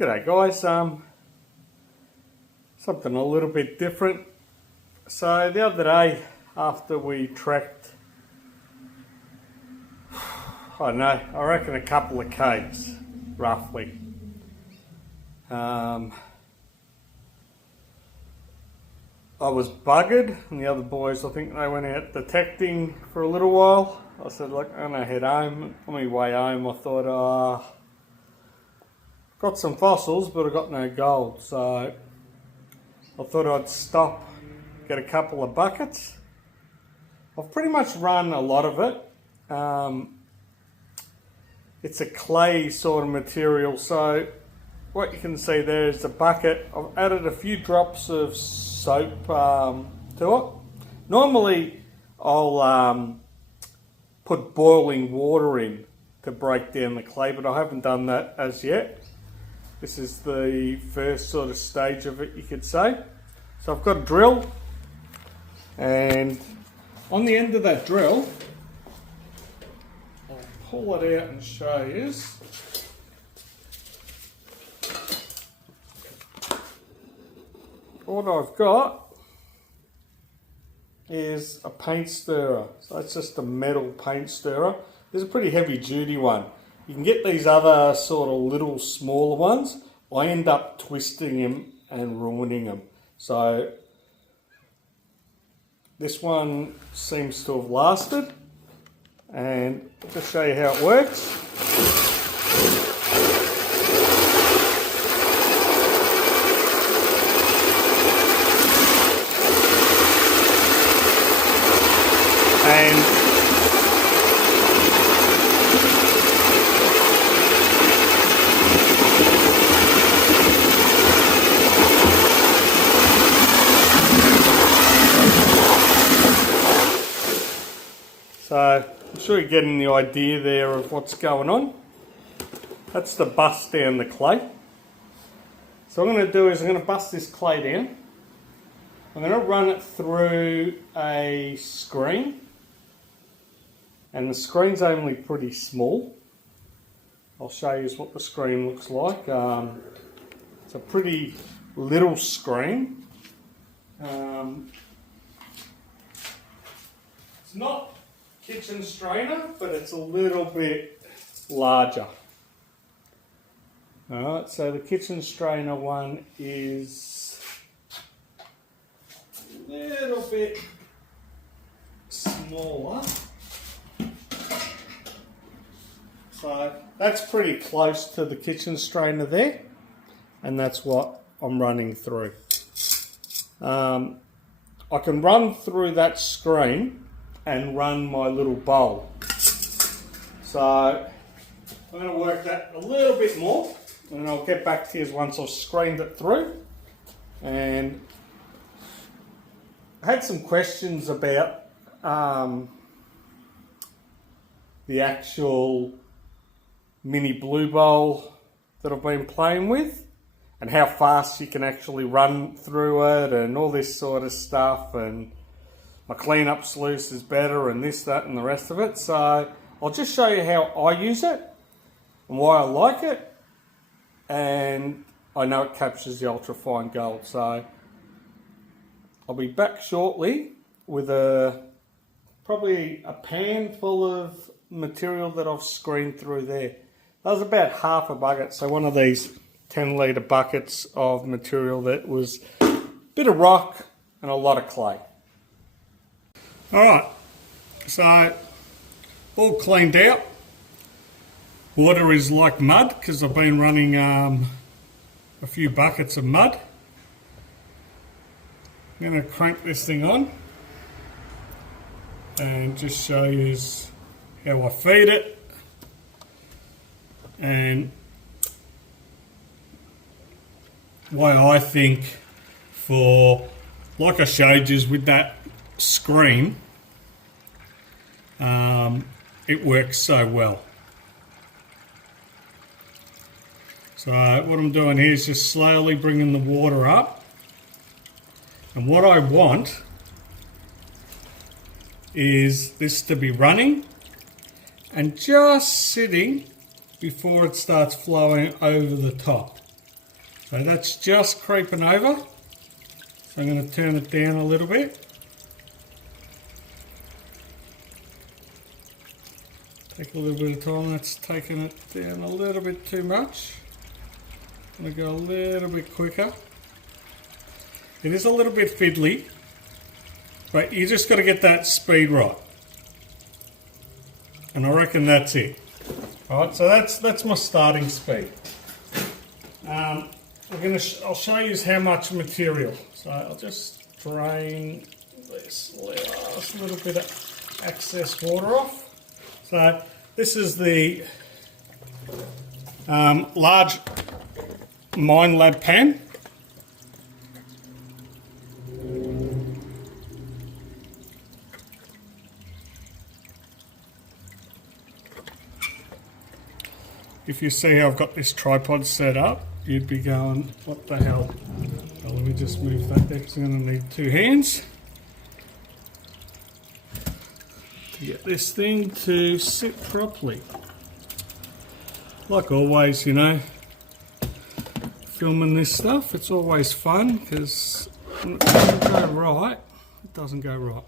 G'day guys, something a little bit different. So the other day after we trekked, I don't know, I reckon a couple of Ks, roughly. I was buggered and the other boys, I think they went out detecting for a little while. I said, look, I'm going to head home. On my way home I thought, got some fossils, but I got no gold, so I thought I'd stop, get a couple of buckets. I've pretty much run a lot of it. It's a clay sort of material, so what you can see there is the bucket. I've added a few drops of soap to it. Normally I'll put boiling water in to break down the clay, but I haven't done that as yet. This is the first sort of stage of it, you could say. So I've got a drill, and on the end of that drill, I'll pull it out and show you. What I've got is a paint stirrer. So it's just a metal paint stirrer. This is a pretty heavy duty one. You can get these other sort of little smaller ones. I end up twisting them and ruining them. So this one seems to have lasted. And to show you how it works. So I'm sure you're getting the idea there of what's going on. That's to bust down the clay. So what I'm going to do is I'm going to bust this clay down. I'm going to run it through a screen. And the screen's only pretty small. I'll show you what the screen looks like. It's a pretty little screen. It's not kitchen strainer, but it's a little bit larger. Alright, so the kitchen strainer one is a little bit smaller. So that's pretty close to the kitchen strainer there, and that's what I'm running through. I can run through that screen and run my little bowl. So I'm going to work that a little bit more, and I'll get back to you once I've screened it through. And I had some questions about the actual mini blue bowl that I've been playing with, and how fast you can actually run through it and all this sort of stuff, and my cleanup sluice is better and this, that and the rest of it. So I'll just show you how I use it and why I like it, and I know it captures the ultra fine gold. So I'll be back shortly with probably a pan full of material that I've screened through there. That was about half a bucket, so one of these 10-litre buckets of material that was a bit of rock and a lot of clay. Alright, so all cleaned out. Water is like mud because I've been running a few buckets of mud. I'm going to crank this thing on and just show you how I feed it. And why I think like I showed you with that screen, it works so well. So what I'm doing here is just slowly bringing the water up, and what I want is this to be running and just sitting before it starts flowing over the top. So that's just creeping over. So I'm going to turn it down a little bit. Take a little bit of time. That's taking it down a little bit too much. I'm going to go a little bit quicker. It is a little bit fiddly, but you just got to get that speed right. And I reckon that's it. Alright, so that's my starting speed. I'll show you how much material. So I'll just drain this last little bit of excess water off. So this is the large Minelab pan. If you see how I've got this tripod set up, you'd be going, what the hell? So let me just move that there because I'm going to need two hands to get this thing to sit properly. Like always, you know, filming this stuff, it's always fun because when it doesn't go right, it doesn't go right.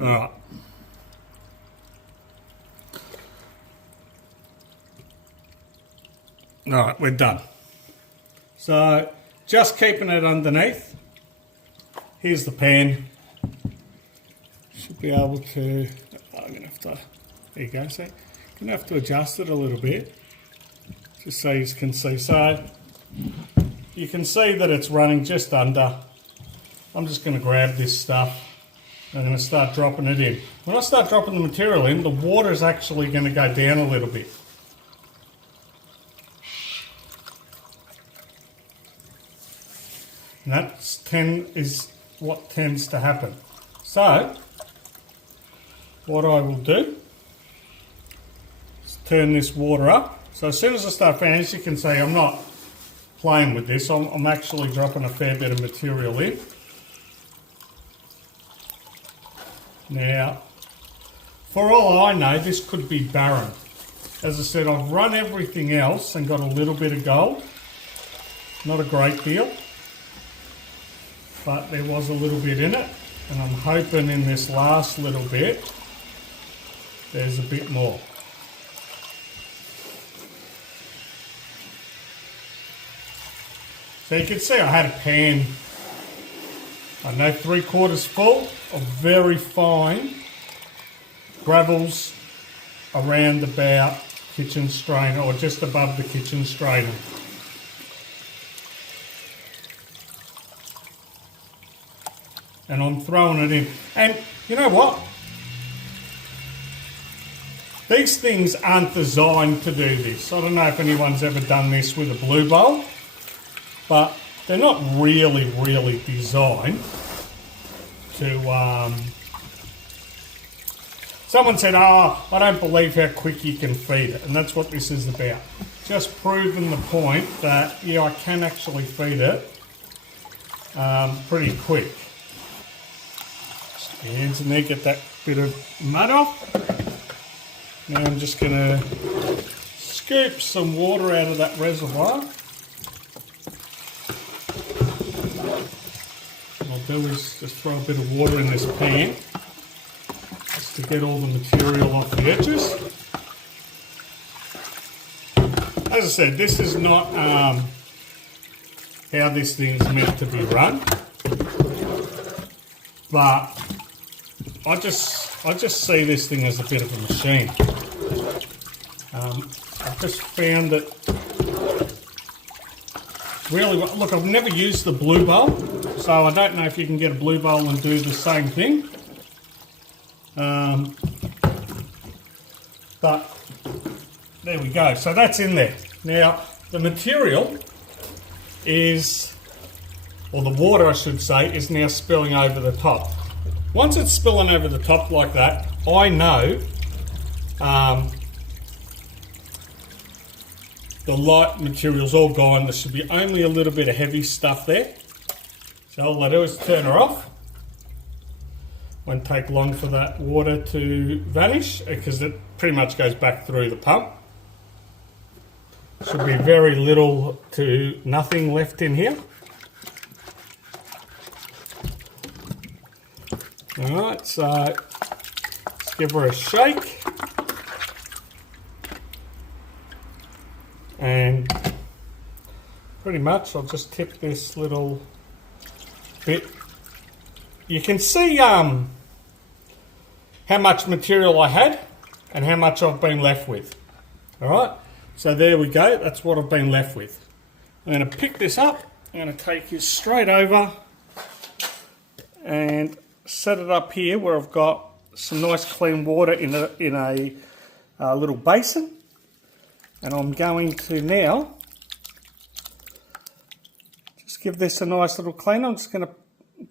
Alright. Alright, we're done. So, just keeping it underneath. Here's the pan. Should be able to, I'm going to have to, there you go, see? Going to have to adjust it a little bit, just so you can see. So, you can see that it's running just under. I'm just going to grab this stuff. I'm going to start dropping it in. When I start dropping the material in, the water is actually going to go down a little bit. And that is what tends to happen. So, what I will do is turn this water up. So as soon as I start fanning, as you can see, I'm not playing with this. I'm actually dropping a fair bit of material in. Now, for all I know, this could be barren. As I said, I've run everything else and got a little bit of gold. Not a great deal. But there was a little bit in it, and I'm hoping in this last little bit there's a bit more. So you can see I had a pan, I know 3/4 full of very fine gravels around about kitchen strainer, or just above the kitchen strainer. And I'm throwing it in. And you know what? These things aren't designed to do this. I don't know if anyone's ever done this with a blue bowl, but they're not really designed to... Someone said, oh, I don't believe how quick you can feed it. And that's what this is about. Just proving the point that, yeah, I can actually feed it pretty quick. Hands in there, get that bit of mud off. Now I'm just going to scoop some water out of that reservoir. What I'll do is just throw a bit of water in this pan just to get all the material off the edges. As I said, this is not how this thing's meant to be run, but I just see this thing as a bit of a machine. I've just found that really, look, I've never used the blue bowl, so I don't know if you can get a blue bowl and do the same thing. But there we go. So that's in there. Now the material is, or the water I should say, is now spilling over the top. Once it's spilling over the top like that, I know the light material's all gone. There should be only a little bit of heavy stuff there. So all I do is turn her off. Won't take long for that water to vanish because it pretty much goes back through the pump. Should be very little to nothing left in here. Alright, so let's give her a shake. And pretty much I'll just tip this little bit. You can see how much material I had and how much I've been left with. Alright, so there we go, that's what I've been left with. I'm going to pick this up, I'm going to take this straight over and set it up here where I've got some nice clean water in a little basin. And I'm going to now just give this a nice little clean. I'm just going to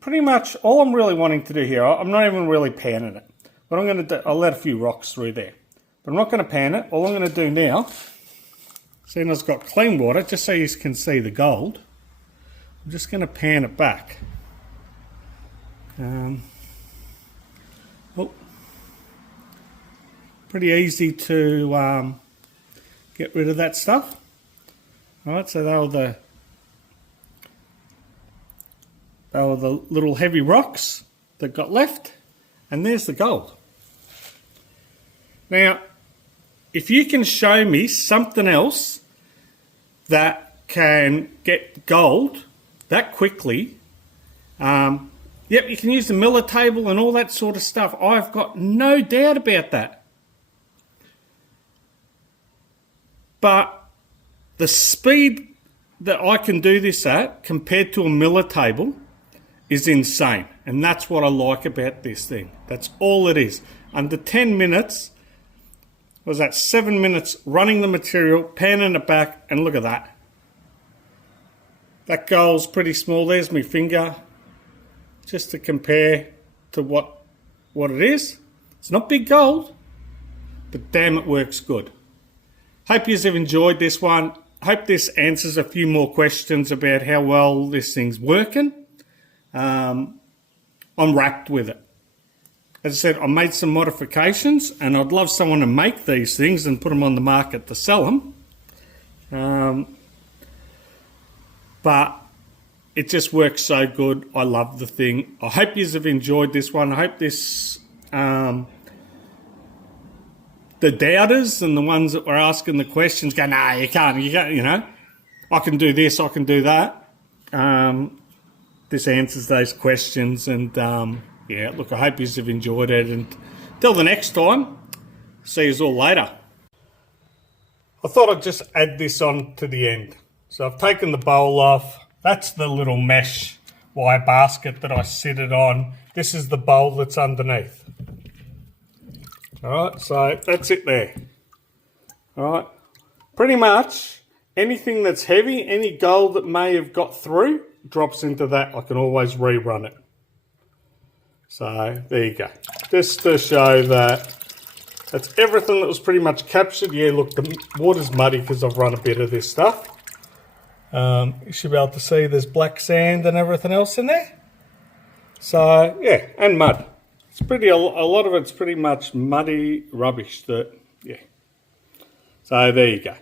pretty much, all I'm really wanting to do here, I'm not even really panning it. What I'm going to do, I'll let a few rocks through there. But I'm not going to pan it. All I'm going to do now, seeing it's got clean water, just so you can see the gold, I'm just going to pan it back. Pretty easy to get rid of that stuff. Alright, so they were the little heavy rocks that got left, and there's the gold. Now, if you can show me something else that can get gold that quickly, yep, you can use the Miller table and all that sort of stuff. I've got no doubt about that. But the speed that I can do this at compared to a Miller table is insane. And that's what I like about this thing. That's all it is. Under 10 minutes, was that 7 minutes running the material, panning it back, and look at that. That gold's pretty small. There's my finger. Just to compare to what it is. It's not big gold, but damn, it works good. Hope you have enjoyed this one. Hope this answers a few more questions about how well this thing's working. I'm wrapped with it. As I said, I made some modifications, and I'd love someone to make these things and put them on the market to sell them. But it just works so good. I love the thing. I hope you have enjoyed this one. I hope this... the doubters and the ones that were asking the questions go, nah, you can't, you know, I can do this, I can do that. This answers those questions, and yeah, look, I hope you have enjoyed it, and till the next time, see you all later. I thought I'd just add this on to the end. So I've taken the bowl off. That's the little mesh wire basket that I sit it on. This is the bowl that's underneath. Alright, so that's it there. Alright, pretty much anything that's heavy, any gold that may have got through, drops into that. I can always rerun it. So there you go. Just to show that that's everything that was pretty much captured. Yeah, look, the water's muddy because I've run a bit of this stuff. You should be able to see there's black sand and everything else in there. So yeah, and mud. It's pretty, a lot of it's pretty much muddy rubbish that, yeah. So there you go.